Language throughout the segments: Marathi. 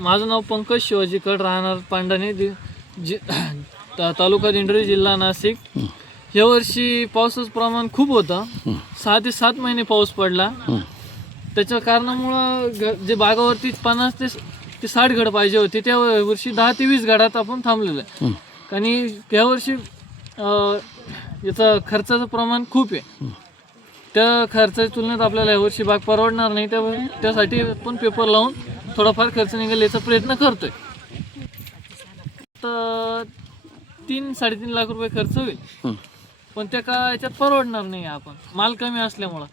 माझं नाव पंकज शिवाजी कड, राहणार पांढाणे, तालुका दिंडोरी, जिल्हा नाशिक. यावर्षी पावसाचं प्रमाण खूप होतं. 6 ते 7 महिने पाऊस पडला. त्याच्या कारणामुळं जे बागावरती 50 ते 60 घड पाहिजे होते, त्या वर्षी 10 ते 20 घडात आपण थांबलेलं आहे. आणि यावर्षी याचा खर्चाचं प्रमाण खूप आहे. त्या खर्चाच्या तुलनेत आपल्याला यावर्षी बाग परवडणार नाही. त्यासाठी आपण पेपर लावून थोडाफार खर्च निघेल याचा प्रयत्न करतोय. तर 3-3.5 लाख रुपये खर्च होईल, पण त्या का याच्यात परवडणार नाही. आपण माल कमी असल्यामुळं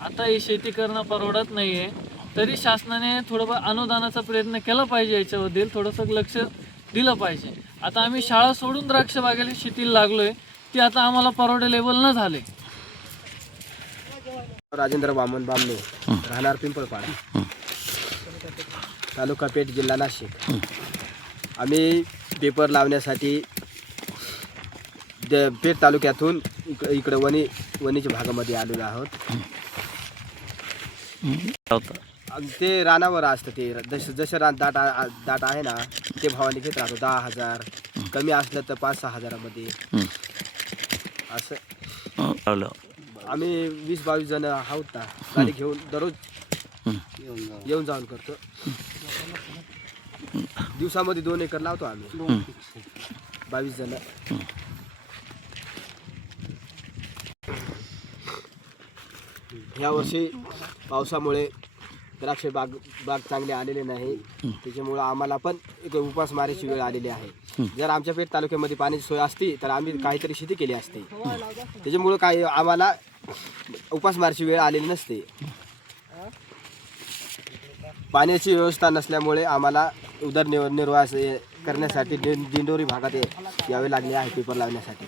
आता ही शेती करणं परवडत नाहीये. तरी शासनाने थोडंफार अनुदानाचा प्रयत्न केला पाहिजे, याच्याबद्दल थोडंसं लक्ष दिलं पाहिजे. आता आम्ही शाळा सोडून द्राक्ष बागेला शेतीला लागलोय, ती आता आम्हाला परवडेलेबल न झाले. राजेंद्र वामन बामणे, राहणार पिंपळपाडा, तालुका पेठ, जिल्हा नाशिक. आम्ही पेपर लावण्यासाठी पेठ तालुक्यातून इकडे वणीच्या भागामध्ये आलेलो आहोत. ते रानावर असतं. ते जसं रान दाट आहे ना, ते भावाने घेत राहतो. 10,000 कमी असलं तर 5-6 हजारामध्ये असं. आम्ही 20-22 जण आहोत ना, गाडी घेऊन दररोज येऊन जाऊन करतो. दिवसामध्ये 2 एकर लावतो आम्ही, 22 जण. यावर्षी पावसामुळे द्राक्ष बाग चांगले आलेले नाही. त्याच्यामुळं आम्हाला पण एक उपासमारीची वेळ आलेली आहे. जर आमच्या पेठ तालुक्यामध्ये पाण्याची सोय असती तर आम्ही काहीतरी शेती केली असती. त्याच्यामुळं काही आम्हाला उपासमारीची वेळ आलेली नसते. पाण्याची व्यवस्था नसल्यामुळे आम्हाला उदरनिर्वाह करण्यासाठी दिंडोरी भागात यावे लागले आहे पेपर लावण्यासाठी.